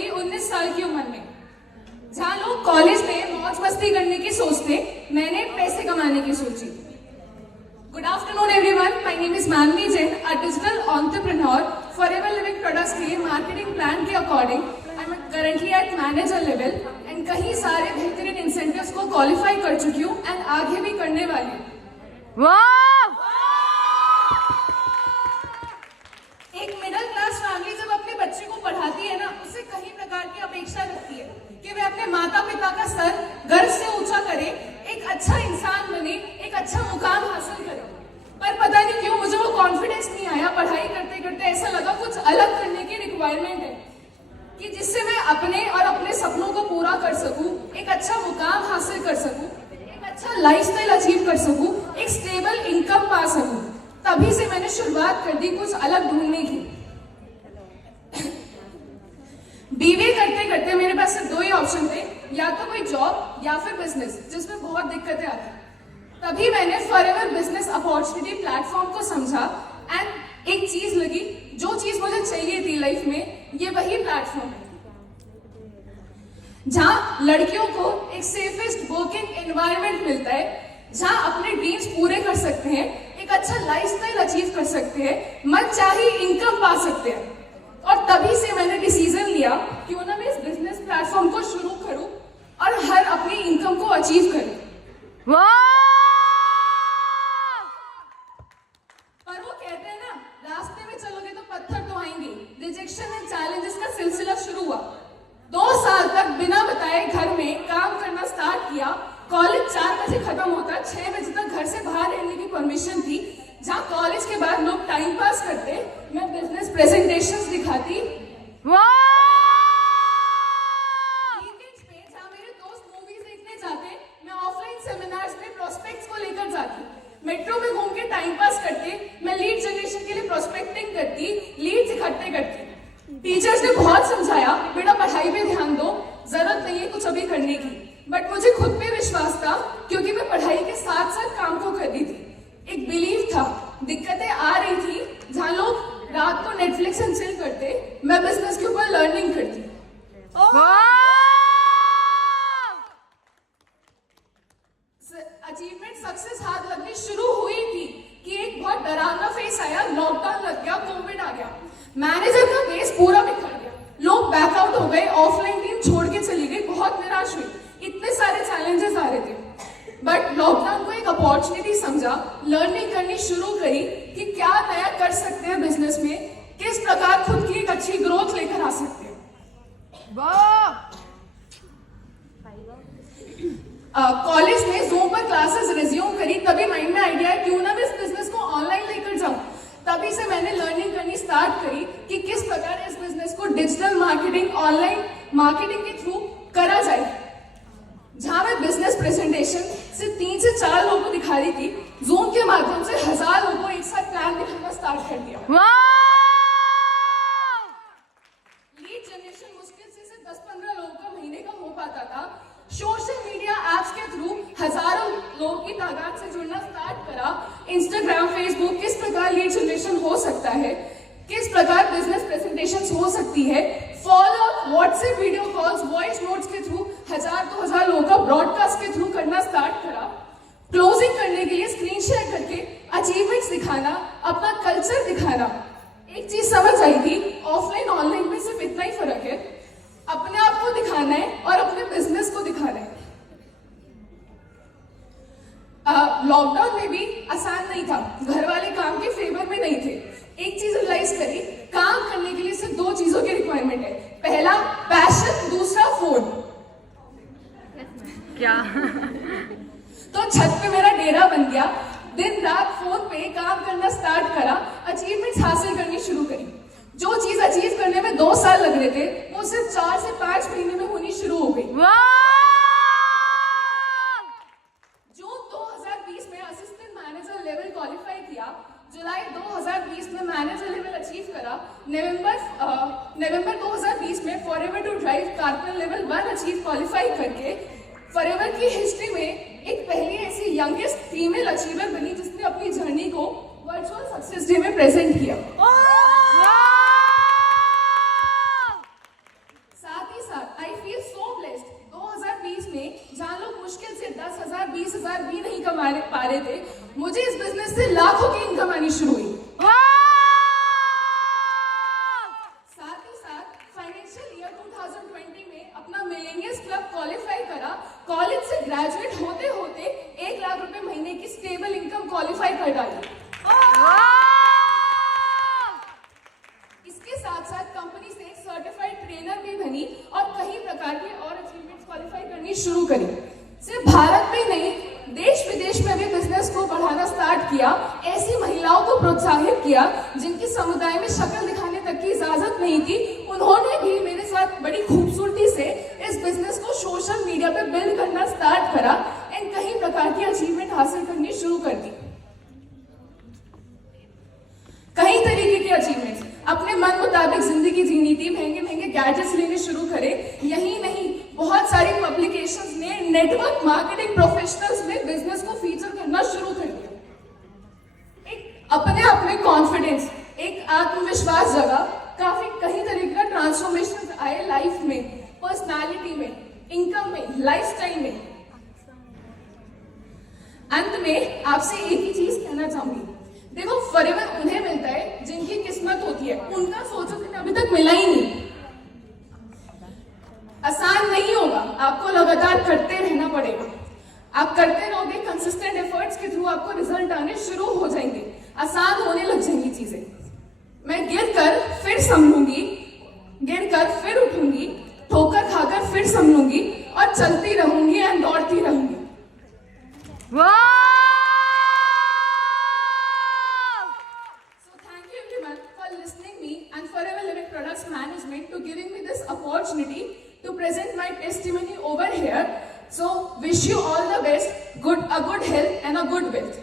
करी 19 साल की उम्र में। जहाँ लोग कॉलेज में मौज मस्ती करने की सोचते, मैंने पैसे कमाने की सोची। Good afternoon everyone, my name is Manvi Jain, a digital entrepreneur. Forever living products के मार्केटिंग प्लान के according I am currently at manager level and कई सारे बेहतरीन इंसेंटिव्स को क्वालिफाई कर चुकी हूँ एंड आगे भी करने वाली हूँ। एक मिडिल क्लास फैमिली जब अपने बच्चे को पढ़ाती है ना, उससे कई प्रकार की अपेक्षा रखती है कि वे अपने माता पिता का सर गर्व से ऊंचा करे, एक अच्छा इंसान बने, एक अच्छा मुकाम हासिल करे। पर पता नहीं क्यों मुझे वो कॉन्फिडेंस नहीं आया। पढ़ाई करते करते ऐसा लगा कुछ अलग करने की रिक्वायरमेंट है कि जिससे मैं अपने और अपने सपनों को पूरा कर सकूं, एक अच्छा मुकाम हासिल कर सकूं, एक अच्छा लाइफस्टाइल अचीव कर सकूं, एक स्टेबल इनकम पा सकूं। तभी से मैंने शुरुआत कर दी कुछ अलग ढूंढने की। बीए करते करते मेरे पास सिर्फ दो ही ऑप्शन थे, या तो कोई जॉब या फिर बिजनेस, जिसमें बहुत दिक्कतें आती। तभी मैंने फॉरएवर बिजनेस अपॉर्चुनिटी प्लेटफॉर्म को समझा एंड एक चीज लगी, जो चीज मुझे चाहिए थी लाइफ में, ये वही प्लेटफॉर्म है जहां लड़कियों को एक सेफेस्ट वर्किंग एनवायरनमेंट मिलता है, जहां अपने ड्रीम्स पूरे कर सकते हैं, एक अच्छा लाइफस्टाइल अचीव कर सकते हैं, मनचाही इनकम पा सकते हैं। और तभी से मैंने डिसीजन लिया क्यों ना मैं इस बिजनेस प्लेटफॉर्म को शुरू करूं और हर अपनी इनकम को अचीव करूं। पर वो कहते हैं ना, रास्ते में चलोगे तो पत्थर तो आएंगे। रिजेक्शन एंड चैलेंजेस का सिलसिला शुरू हुआ। 2 साल तक बिना बताए घर में काम करना स्टार्ट किया। कॉलेज 4 बजे खत्म होता, 6 बजे तक घर से बाहर रहने की परमिशन थी। जहाँ कॉलेज के बाद लोग टाइम पास करते, मैं बिजनेस प्रेजेंटेशंस दिखाती। वीकेंड्स पे जहाँ मेरे दोस्त मूवीज देखने जाते, मैं ऑफलाइन सेमिनार्स में प्रोस्पेक्ट्स को लेकर जाती। मेट्रो में घूम के टाइम पास करते, मैं लीड जनरेशन के लिए प्रोस्पेक्टिंग करती, लीड्स इकट्ठे करती। टीचर्स ने बहुत समझाया, बेटा पढ़ाई पे ध्यान दो, जरूरत नहीं है कुछ अभी करने की। बट मुझे खुद पे विश्वास था, क्योंकि मैं पढ़ाई के साथ साथ काम को कर रही थी। एक बिलीव था। दिक्कतें आ रही थी, जहाँ लोग रात को नेटफ्लिक्स एंड चिल करते, मैं बिजनेस के ऊपर लर्निंग करती। अचीवमेंट सक्सेस हाथ लगनी शुरू हुई थी कि एक बहुत डरावना फेस आया, लॉकडाउन लग गया, कोविड आ गया, मैनेजर का बेस पूरा बिखर गया, लोग बैकआउट हो गए, ऑफलाइन टीम छोड़ के चली गई, बहुत निराश हुई। इतने सारे चैलेंजेस आ रहे थे, बट लॉकडाउन को एक अपॉर्चुनिटी समझा, लर्निंग करनी शुरू करी कि क्या नया कर सकते हैं बिजनेस में, किस प्रकार खुद की एक अच्छी ग्रोथ लेकर आ सकते हैं। कॉलेज में जूम पर क्लासेस रिज्यूम करी, तभी माइंड में आइडिया है क्यों ना मैं इस बिजनेस को ऑनलाइन लेकर जाऊं। तभी से मैंने लर्निंग करनी स्टार्ट करी कि किस प्रकार इस बिजनेस को डिजिटल मार्केटिंग, ऑनलाइन मार्केटिंग के थ्रू करा जाए। जहां मैं बिजनेस प्रेजेंटेशन सिर्फ 3 से 4 लोगों को दिखा रही थी, जूम के माध्यम से 1000 लोगों को एक साथ प्लान दिखाना स्टार्ट कर दिया। लीड जनरेशन मुश्किल से सिर्फ 10-15 लोगों का महीने का हो पाता था। सोशल मीडिया एप्स के थ्रू हजारों लोगों की तादाद से जुड़ना स्टार्ट करा। इंस्टाग्राम, फेसबुक, किस प्रकार लीड जनरेशन हो सकता है, किस प्रकार बिजनेस प्रेजेंटेशंस हो सकती है, follow WhatsApp video calls, voice notes के थ्रू 1000-2000 लोगों का ब्रॉडकास्ट के थ्रू करना स्टार्ट करा। क्लोजिंग करने के लिए स्क्रीन शेयर करके अचीवमेंट्स दिखाना, अपना कल्चर दिखाना। एक चीज समझ आई थी, ऑफलाइन ऑनलाइन में सिर्फ इतना ही फर्क है, अपने आप को दिखाना है और अपने बिजनेस को दिखाना है। लॉकडाउन में भी आसान नहीं था, घर वाले काम के फेवर में नहीं थे। एक चीज रियलाइज करी, काम करने के लिए सिर्फ 2 चीजों की रिक्वायरमेंट है, पहला पैशन, दूसरा फोन। क्या? तो छत पे मेरा डेरा बन गया, दिन रात फोन पे काम करना स्टार्ट करा, अचीवमेंट्स हासिल करनी शुरू करी। जो चीज अचीव करने में 2 साल लग रहे थे, वो सिर्फ 4 से 5 महीने में होनी शुरू हो गई। जून 2020 में असिस्टेंट मैनेजर लेवल क्वालिफाई किया, जुलाई 2020 में मैनेजर लेवल अचीव करा, नवंबर 2020 में forever to drive carpenter level 1 achieve qualify करके फॉरएवर की हिस्ट्री में एक पहली ऐसी यंगेस्ट फीमेल अचीवर बनी जिसने अपनी जर्नी को वर्चुअल सक्सेस डे में प्रेजेंट किया। 10,000 भी नहीं कमा पा रहे थे, मुझे इस बिजनेस से लाखों की इनकम आनी शुरू हुई। साथ ही साथ फाइनेंशियल ईयर 2020 में अपना मिलेनियर्स क्लब क्वालिफाई करा। कॉलेज से ग्रेजुएट होते होते 1 लाख रुपए महीने की स्टेबल इनकम क्वालिफाई कर डाली। इसके साथ साथ कंपनी से एक सर्टिफाइड ट्रेनर भी बनी और कई प्रकार के और अचीवमेंट्स क्वालिफाई करनी शुरू करी। सिर्फ भारत में नहीं, देश विदेश में भी बिजनेस को बढ़ाना स्टार्ट किया। ऐसी महिलाओं को प्रोत्साहित किया जिनकी समुदाय में शक्ल दिखाने तक की इजाजत नहीं थी। उन्होंने भी मेरे साथ बड़ी खूबसूरती से इस बिजनेस को सोशल मीडिया पे बिल्ड करना स्टार्ट करा एंड कई प्रकार की अचीवमेंट हासिल करनी शुरू कर दी। कई तरीके के अचीवमेंट्स, अपने मन मुताबिक जिंदगी जीनी थी, महंगे महंगे गैजेट्स लेने शुरू करे। यही नहीं, बहुत सारी पब्लिकेशंस ने, नेटवर्क मार्केटिंग प्रोफेशनल्स ने बिजनेस को फीचर करना शुरू कर दिया। एक अपने आप में कॉन्फिडेंस, एक आत्मविश्वास जगा। काफी कई तरीके का ट्रांसफॉर्मेशन आए लाइफ में, पर्सनालिटी में, इनकम में, लाइफस्टाइल में। अंत में आपसे एक ही चीज कहना चाहूंगी, देखो फॉरएवर उन्हें मिलता है जिनकी किस्मत होती है, उनका सोचो कि अभी तक मिला ही नहीं। आसान नहीं होगा, आपको लगातार करते रहना पड़ेगा। आप करते रहोगे, कंसिस्टेंट एफर्ट्स के थ्रू आपको रिजल्ट आने शुरू हो जाएंगे, आसान होने लग जाएंगी चीजें। मैं गिर कर फिर संभलूंगी, गिर कर फिर उठूंगी, ठोकर खाकर फिर संभलूंगी और चलती रहूंगी एंड दौड़ती रहूंगी। Forever Living Products Management to giving me this opportunity to present my testimony over here. So wish you all the best, a good health and a good wealth.